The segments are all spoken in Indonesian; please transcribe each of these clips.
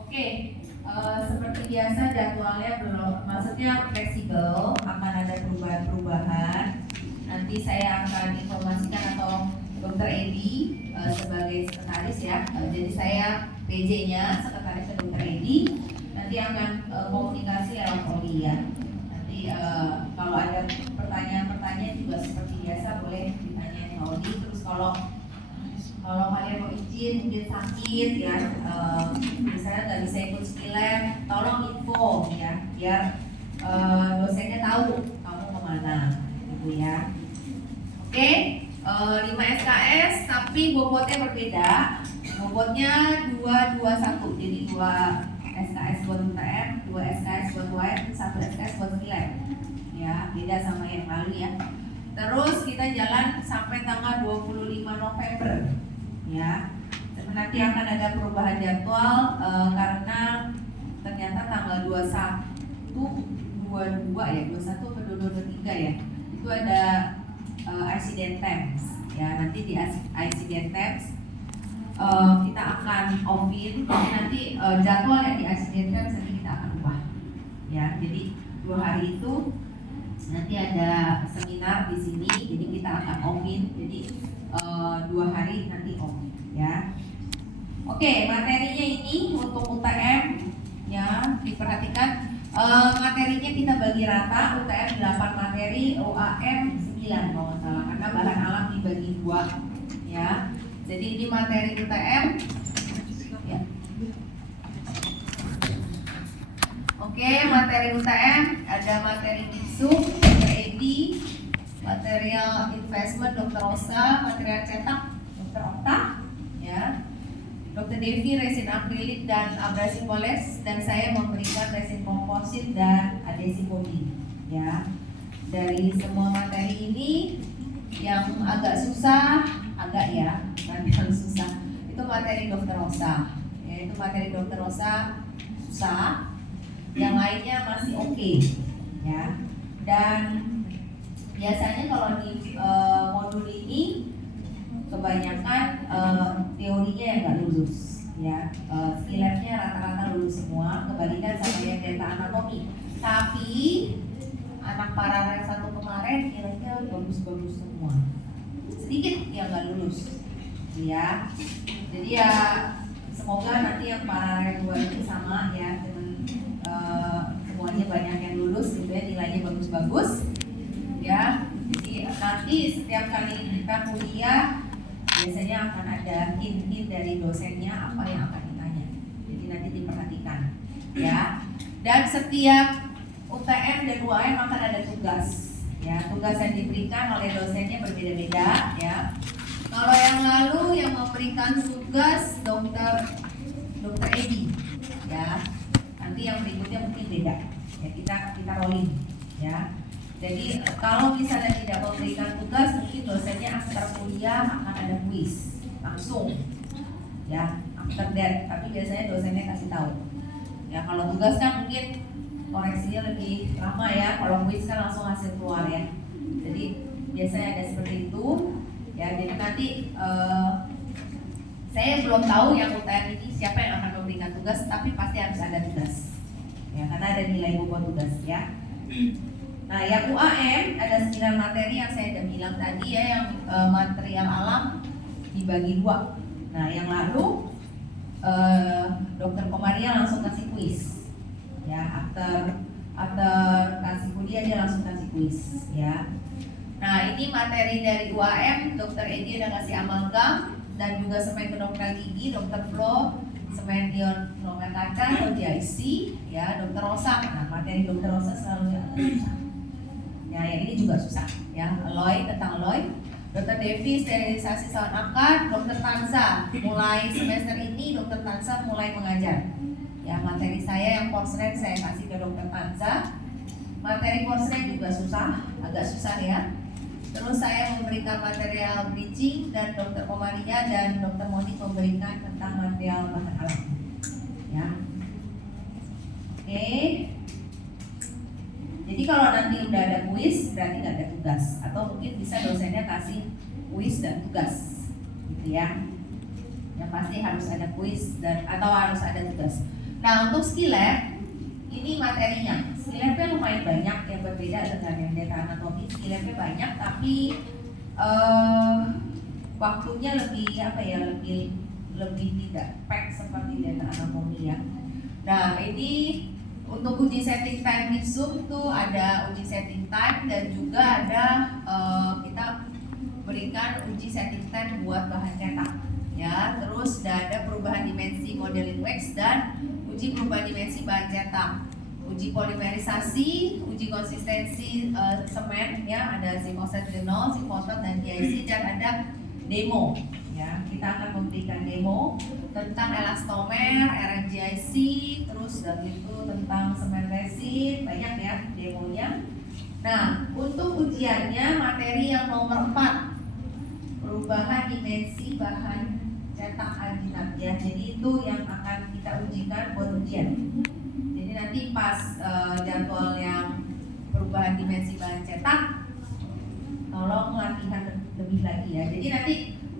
Oke, seperti biasa jadwalnya belum, maksudnya fleksibel, akan ada perubahan-perubahan. Nanti saya akan informasikan atau Dr. Edi sebagai sekretaris ya. Jadi saya PJ-nya, sekretaris Dr. Edi. Nanti akan komunikasi lewat Oli ya. Nanti kalau ada pertanyaan-pertanyaan juga seperti biasa boleh ditanya ke Oli. Terus kalau kalian mau izin mungkin sakit ya, misalnya nggak bisa ikut skilab, tolong info ya, biar dosennya tahu kamu kemana gitu ya. Oke, 5 SKS tapi bobotnya berbeda. Bobotnya 221, jadi 2 SKS buat UTM, 2 SKS buat UAM, 1 SKS buat skilab ya, beda sama yang lalu ya. Terus kita jalan sampai tanggal 25 November ya. Nanti akan ada perubahan jadwal karena ternyata tanggal 21, 22 ya, 21 atau 23 ya, itu ada accident temps ya. Nanti di accident temps kita akan off-in, nanti jadwal yang di accident temps nanti kita akan ubah ya. Jadi 2 hari itu nanti ada seminar di sini, jadi kita akan off-in, jadi 2 hari nanti off ya. Oke, materinya ini untuk UTM ya, diperhatikan materinya kita bagi rata, UTM 8 materi, UAM 9 kalau nggak salah, karena bahan alam dibagi 2 ya. Jadi ini materi UTM ya. Oke, materi UTM ada materi visum, Dr. Edi, material investment Dr. Rosa, material cetak Dr. Okta ya. Dr. Devi resin akrilik dan abrasi poles, dan saya memberikan resin komposit dan adhesi bodi ya. Dari semua materi ini yang agak susah, agak ya, bukan yang susah, itu materi Dr. Rosa ya. Itu materi Dr. Rosa susah, yang lainnya masih oke ya. Dan biasanya kalau di modul ini kebanyakan teorinya yang nggak lulus ya, skillabnya rata-rata lulus semua, kebalikan sama yang data anatomi. Tapi anak paralel 1 kemarin nilainya bagus-bagus semua, sedikit yang nggak lulus ya. Jadi ya semoga nanti yang paralel 2 itu sama ya, dengan semuanya banyak yang lulus gitu ya, nilainya bagus-bagus ya. Jadi nanti setiap kali kita kuliah biasanya akan ada hint-hint dari dosennya apa yang akan ditanya. Jadi nanti diperhatikan ya. Dan setiap UTM dan UAM akan ada tugas ya. Tugas yang diberikan oleh dosennya berbeda-beda ya. Kalau yang lalu yang memberikan tugas Dr. Edi ya. Nanti yang berikutnya mungkin beda ya, kita rolling ya. Jadi kalau misalnya tidak memberikan tugas, mungkin dosennya after kuliah akan ada kuis langsung ya, after that. Tapi biasanya dosennya kasih tahu ya. Kalau tugas kan mungkin koreksinya lebih lama ya, kalau kuis kan langsung hasil keluar ya. Jadi biasanya ada seperti itu ya. Jadi nanti saya belum tahu yang UTM ini siapa yang akan memberikan tugas, tapi pasti harus ada tugas ya, karena ada nilai bobot tugas ya. Nah, yang UAM ada 9 materi yang saya udah bilang tadi ya, yang material alam dibagi 2. Nah, yang lalu Dr. Komaria langsung kasih kuis ya, after kasih kuliah dia langsung kasih kuis ya. Nah, ini materi dari UAM, Dr. Edi udah kasih amalgam dan juga semen kedokteran gigi, Dr. Flo semen ion nomer kaca, OGIC ya, Dr. Rosa. Nah, materi Dr. Rosa selalu agak susah ya, yang ini juga susah ya, alloy, tentang alloy. Dr. Devi sterilisasi saluran akar, Dr. Tansa mulai semester ini Dr. Tansa mulai mengajar ya. Materi saya yang porselen saya kasih ke Dr. Tansa. Materi porselen juga susah, agak susah ya. Terus saya memberikan material bleaching dan Dr. Komaria dan Dr. Moni memberikan tentang material bahan alam ya. Oke. Jadi kalau nanti udah ada kuis berarti nggak ada tugas, atau mungkin bisa dosennya kasih kuis dan tugas gitu ya. Yang Yang pasti harus ada kuis dan atau harus ada tugas. Nah, untuk skill lab ini materinya. Skill labnya lumayan banyak, yang berbeda dengan yang data anatomi. Skill labnya banyak, tapi waktunya lebih apa ya, lebih tidak pack seperti data anatomi ya. Nah, ini untuk uji setting time di Zoom tuh ada uji setting time dan juga ada kita berikan uji setting time buat bahan cetak ya. Terus ada perubahan dimensi modeling wax dan uji perubahan dimensi bahan cetak, uji polimerisasi, uji konsistensi semen ya, ada zinc-oxide genol, zinc-fosfat dan DIC, dan ada demo ya. Kita akan memberikan demo tentang elastomer, RNGIC, terus dan itu tentang semen resin, banyak ya demonya. Nah, untuk ujiannya materi yang nomor 4, perubahan dimensi bahan cetak alginat ya. Jadi itu yang akan kita ujikan buat ujian. Jadi nanti pas jadwal yang perubahan dimensi bahan cetak, tolong latihan lebih lagi ya. Jadi nanti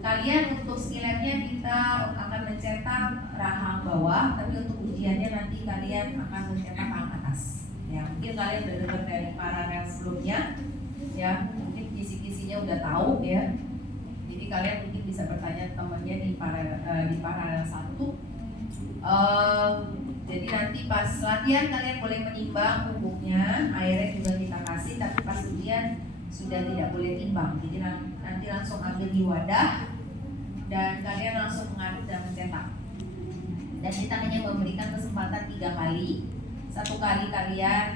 kalian untuk skill labnya kita akan mencetak rahang bawah, tapi untuk ujiannya nanti kalian akan mencetak rahang atas. Ya, mungkin kalian udah dengar dari paralel sebelumnya, ya mungkin kisi-kisinya udah tahu ya. Jadi kalian mungkin bisa bertanya temannya di paralel 1. Jadi nanti pas latihan kalian boleh menimbang bubuknya, airnya juga kita kasih, tapi pas ujian sudah tidak boleh timbang. Jadi nanti langsung ambil di wadah dan kalian langsung mengaduk dan mencetak. Dan kita hanya memberikan kesempatan 3 kali. 1 kali kalian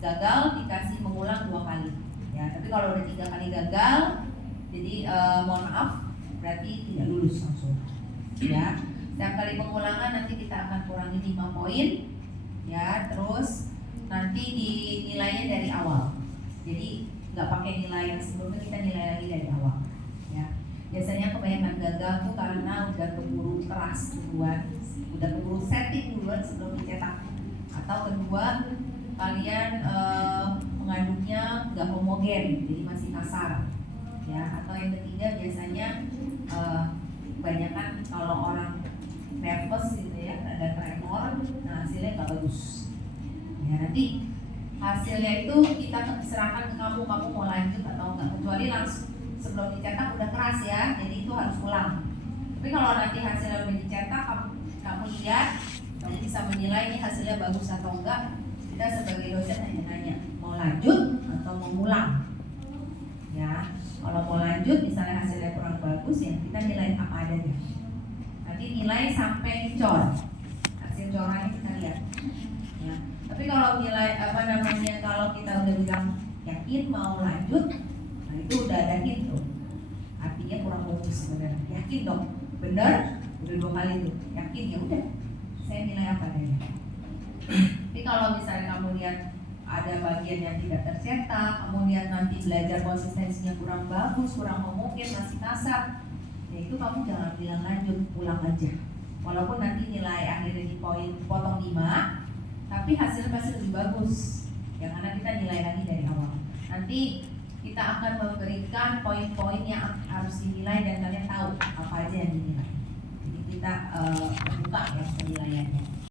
gagal, dikasih mengulang 2 kali. Ya, tapi kalau udah 3 kali gagal, jadi mohon maaf, berarti tidak lulus langsung. Ya, setiap kali pengulangan nanti kita akan kurangi 5 poin. Ya, terus nanti dinilainya dari awal. Jadi nggak pakai nilai yang sebelumnya, kita nilai lagi dari awal. Ya, biasanya kebanyakan gagal tuh karena udah keburu keras duluan, udah keburu setting duluan sebelum dicetak. Atau kedua, kalian mengaduknya nggak homogen, jadi masih kasar. Ya, atau yang ketiga biasanya kebanyakan kalau orang nervous gitu ya, ada tremor, nah hasilnya nggak bagus. Ya, nanti hasilnya itu kita serahkan ke kamu mau lanjut atau enggak, kecuali langsung sebelum dicetak udah keras ya, jadi itu harus ulang. Tapi kalau nanti hasilnya udah dicetak, kamu lihat, kamu bisa menilai ini hasilnya bagus atau enggak. Kita sebagai dosen hanya nanya mau lanjut atau mau ulang. Ya, kalau mau lanjut misalnya hasilnya kurang bagus ya kita nilai apa adanya. Nanti nilai sampai cor, hasil corannya kita lihat. Ya. Tapi kalau nilai kalau kita udah bilang yakin mau lanjut, nah itu udah ada hint tuh. Artinya kurang bagus sebenarnya. Yakin dong, bener, udah 2 kali tuh. Yakin ya udah, saya nilai apa adanya. Tapi kalau misalnya kamu lihat ada bagian yang tidak tercetak, kamu lihat nanti belajar konsistensinya kurang bagus, kurang homogen, masih kasar, ya itu kamu jangan bilang lanjut, pulang aja. Walaupun nanti nilai akhirnya dipotong 5, tapi hasilnya pasti lebih bagus ya, karena kita nilai lagi dari awal. Nanti kita akan memberikan poin-poin yang harus dinilai dan kalian tahu apa aja yang dinilai. Jadi kita buka ya penilaiannya.